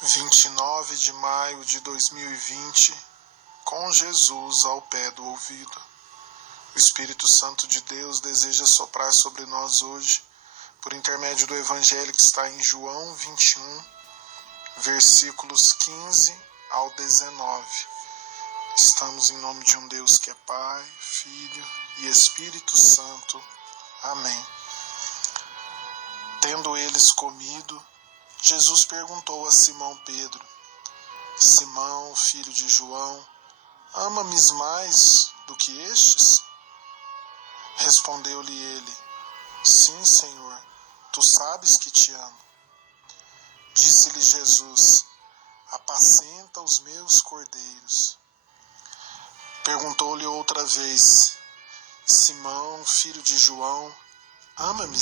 29 de maio de 2020, com Jesus ao pé do ouvido. O Espírito Santo de Deus deseja soprar sobre nós hoje, por intermédio do Evangelho que está em João 21, versículos 15 ao 19. Estamos em nome de um Deus que é Pai, Filho e Espírito Santo. Amém. Tendo eles comido, Jesus perguntou a Simão Pedro: Simão, filho de João, ama-me mais do que estes? Respondeu-lhe ele: Sim, Senhor, tu sabes que te amo. Disse-lhe Jesus: Apacenta os meus cordeiros. Perguntou-lhe outra vez: Simão, filho de João, ama-me?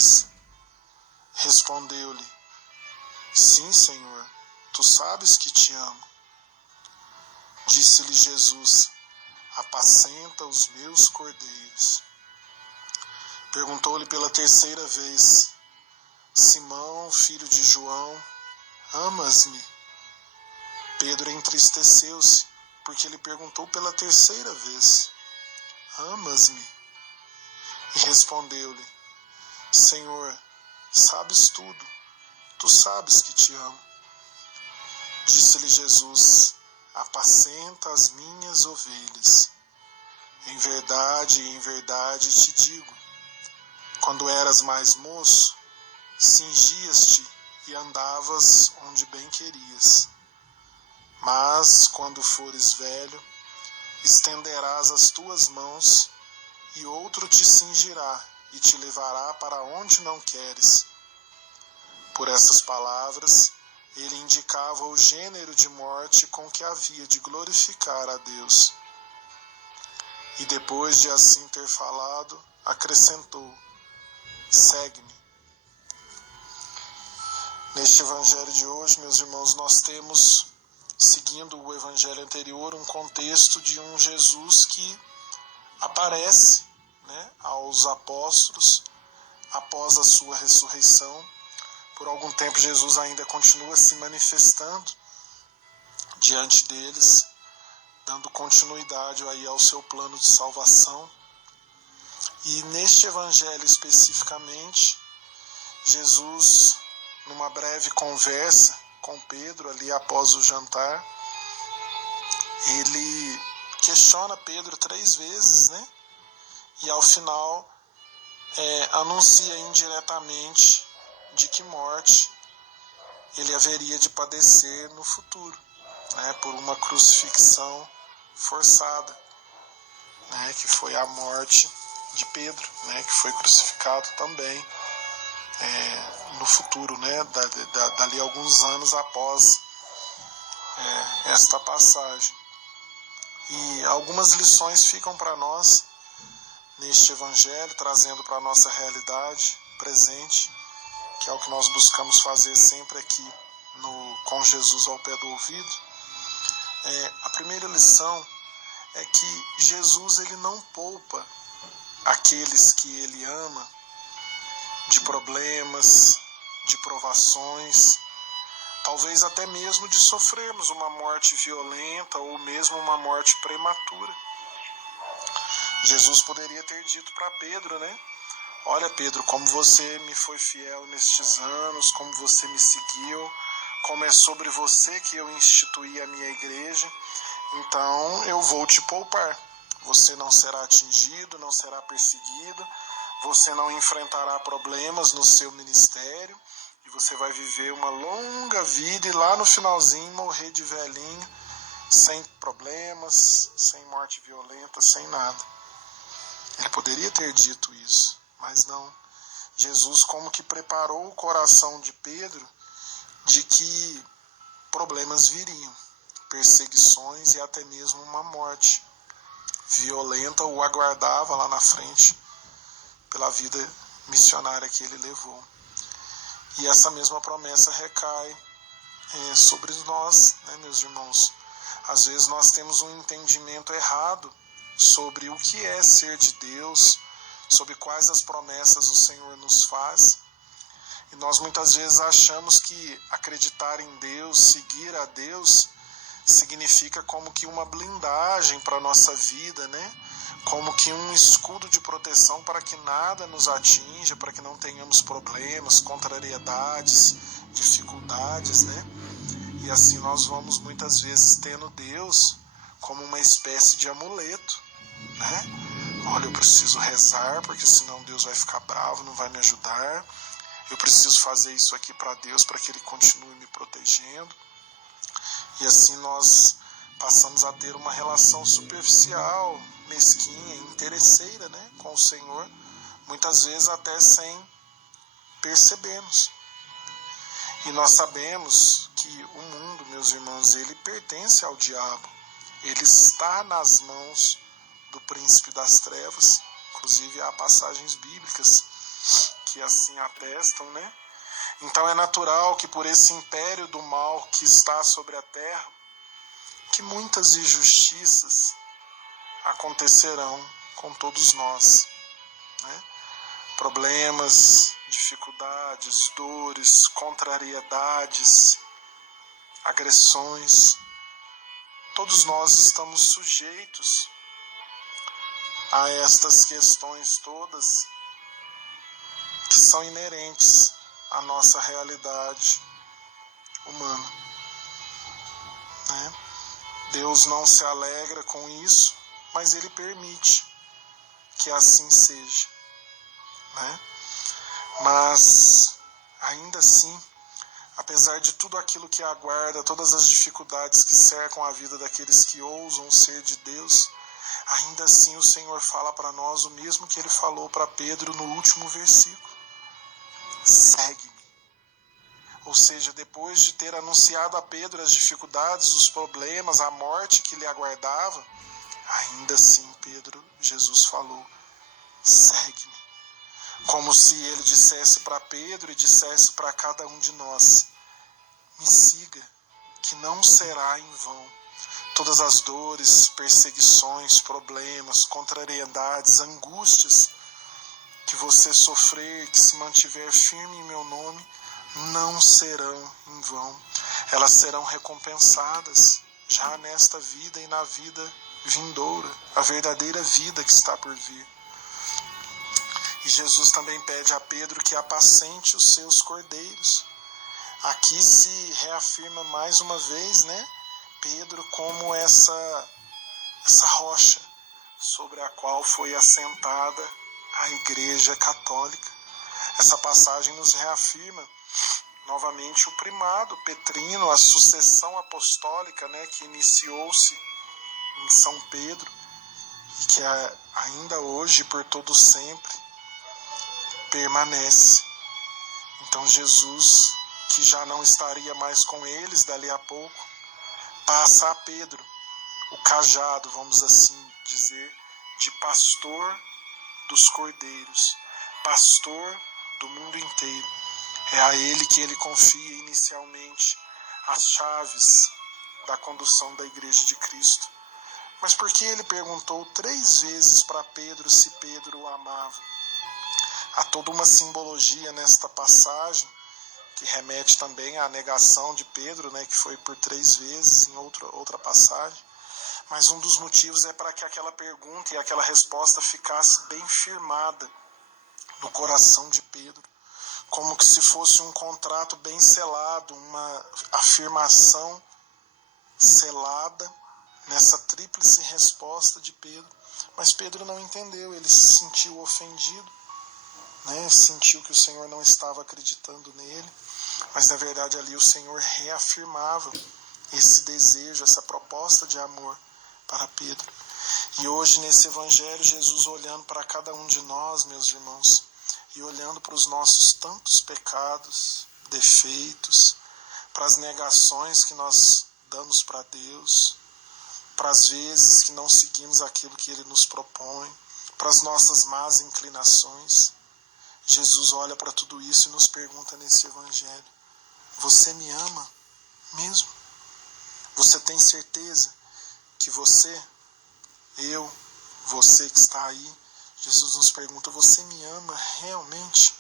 Respondeu-lhe: Sim, Senhor, tu sabes que te amo. Disse-lhe Jesus: Apacenta os meus cordeiros. Perguntou-lhe pela terceira vez: Simão, filho de João, amas-me? Pedro entristeceu-se, porque ele perguntou pela terceira vez: Amas-me? E respondeu-lhe: Senhor, sabes tudo, tu sabes que te amo. Disse-lhe Jesus: Apacenta as minhas ovelhas. Em verdade te digo, quando eras mais moço, cingias-te e andavas onde bem querias. Mas, quando fores velho, estenderás as tuas mãos, e outro te cingirá e te levará para onde não queres. Por essas palavras, ele indicava o gênero de morte com que havia de glorificar a Deus. E depois de assim ter falado, acrescentou: Segue-me. Neste evangelho de hoje, meus irmãos, nós temos, seguindo o evangelho anterior, um contexto de um Jesus que aparece, aos apóstolos após a sua ressurreição. Por algum tempo Jesus ainda continua se manifestando diante deles, dando continuidade aí ao seu plano de salvação. E neste evangelho especificamente, Jesus, numa breve conversa com Pedro ali após o jantar, ele questiona Pedro 3 vezes, e ao final anuncia indiretamente de que morte ele haveria de padecer no futuro, por uma crucifixão forçada, que foi a morte de Pedro, que foi crucificado também no futuro, dali alguns anos após esta passagem. E algumas lições ficam para nós neste evangelho, trazendo para a nossa realidade presente, que é o que nós buscamos fazer sempre aqui com Jesus ao pé do ouvido. A primeira lição é que Jesus ele não poupa aqueles que ele ama de problemas, de provações, talvez até mesmo de sofrermos uma morte violenta ou mesmo uma morte prematura. Jesus poderia ter dito para Pedro, Olha, Pedro, como você me foi fiel nestes anos, como você me seguiu, como é sobre você que eu instituí a minha igreja, então eu vou te poupar. Você não será atingido, não será perseguido, você não enfrentará problemas no seu ministério, e você vai viver uma longa vida e lá no finalzinho morrer de velhinho, sem problemas, sem morte violenta, sem nada. Ele poderia ter dito isso, mas não. Jesus como que preparou o coração de Pedro de que problemas viriam, perseguições e até mesmo uma morte violenta o aguardava lá na frente pela vida missionária que ele levou. E essa mesma promessa recai sobre nós, meus irmãos. Às vezes nós temos um entendimento errado sobre o que é ser de Deus, sobre quais as promessas o Senhor nos faz, E nós muitas vezes achamos que acreditar em Deus, seguir a Deus, significa como que uma blindagem para a nossa vida, né? Como que um escudo de proteção para que nada nos atinja, para que não tenhamos problemas, contrariedades, dificuldades, né? E assim nós vamos muitas vezes tendo Deus como uma espécie de amuleto, né? Olha, eu preciso rezar, porque senão Deus vai ficar bravo, não vai me ajudar. Eu preciso fazer isso aqui para Deus, para que Ele continue me protegendo. E assim nós passamos a ter uma relação superficial, mesquinha, interesseira, né, com o Senhor, muitas vezes até sem percebermos. E nós sabemos que o mundo, meus irmãos, ele pertence ao diabo. Ele está nas mãos do príncipe das trevas. Inclusive há passagens bíblicas que assim atestam, né? Então é natural que por esse império do mal que está sobre a terra, que muitas injustiças acontecerão com todos nós, né? Problemas, dificuldades, dores, contrariedades, agressões, todos nós estamos sujeitos a estas questões todas que são inerentes à nossa realidade humana, né? Deus não se alegra com isso, mas Ele permite que assim seja, né? Mas, ainda assim, apesar de tudo aquilo que aguarda, todas as dificuldades que cercam a vida daqueles que ousam ser de Deus, ainda assim o Senhor fala para nós o mesmo que Ele falou para Pedro no último versículo: segue-me. Ou seja, depois de ter anunciado a Pedro as dificuldades, os problemas, a morte que lhe aguardava, ainda assim Jesus falou: segue-me. Como se ele dissesse para Pedro e dissesse para cada um de nós: me siga, que não será em vão. Todas as dores, perseguições, problemas, contrariedades, angústias que você sofrer, que se mantiver firme em meu nome, não serão em vão. Elas serão recompensadas já nesta vida e na vida vindoura, a verdadeira vida que está por vir. E Jesus também pede a Pedro que apacente os seus cordeiros. Aqui se reafirma mais uma vez, né, Pedro como essa rocha sobre a qual foi assentada a Igreja Católica. Essa passagem nos reafirma novamente o primado petrino, a sucessão apostólica, né, que iniciou-se em São Pedro e que ainda hoje, por todo sempre, permanece. Então Jesus, que já não estaria mais com eles dali a pouco, passa a Pedro o cajado, vamos assim dizer, de pastor dos cordeiros, pastor do mundo inteiro. É a ele que ele confia inicialmente as chaves da condução da Igreja de Cristo. Mas por que ele perguntou 3 vezes para Pedro se Pedro o amava? Há toda uma simbologia nesta passagem que remete também à negação de Pedro, né, que foi por 3 vezes em outra passagem. Mas um dos motivos é para que aquela pergunta e aquela resposta ficasse bem firmada no coração de Pedro, como que se fosse um contrato bem selado, uma afirmação selada nessa tríplice resposta de Pedro. Mas Pedro não entendeu, ele se sentiu ofendido, né? Sentiu que o Senhor não estava acreditando nele, mas na verdade ali o Senhor reafirmava esse desejo, essa proposta de amor para Pedro. E hoje nesse evangelho, Jesus olhando para cada um de nós, meus irmãos, e olhando para os nossos tantos pecados, defeitos, para as negações que nós damos para Deus, para as vezes que não seguimos aquilo que Ele nos propõe, para as nossas más inclinações, Jesus olha para tudo isso e nos pergunta nesse evangelho: você me ama mesmo? Você tem certeza que você que está aí, Jesus nos pergunta: você me ama realmente?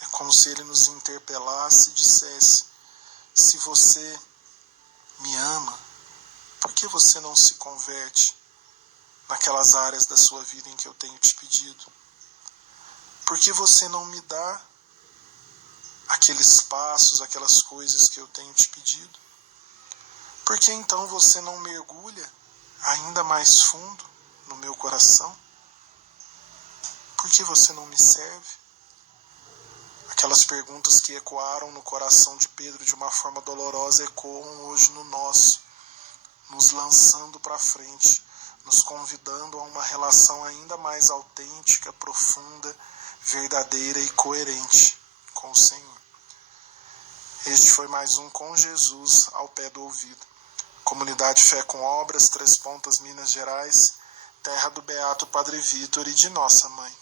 É como se ele nos interpelasse e dissesse: se você me ama, por que você não se converte naquelas áreas da sua vida em que eu tenho te pedido? Por que você não me dá aqueles passos, aquelas coisas que eu tenho te pedido? Por que então você não mergulha ainda mais fundo no meu coração? Por que você não me serve? Aquelas perguntas que ecoaram no coração de Pedro de uma forma dolorosa ecoam hoje no nosso, nos lançando para frente, nos convidando a uma relação ainda mais autêntica, profunda, verdadeira e coerente com o Senhor. Este foi mais um Com Jesus ao pé do ouvido. Comunidade Fé com Obras, Três Pontas, Minas Gerais, terra do Beato Padre Vitor e de nossa mãe.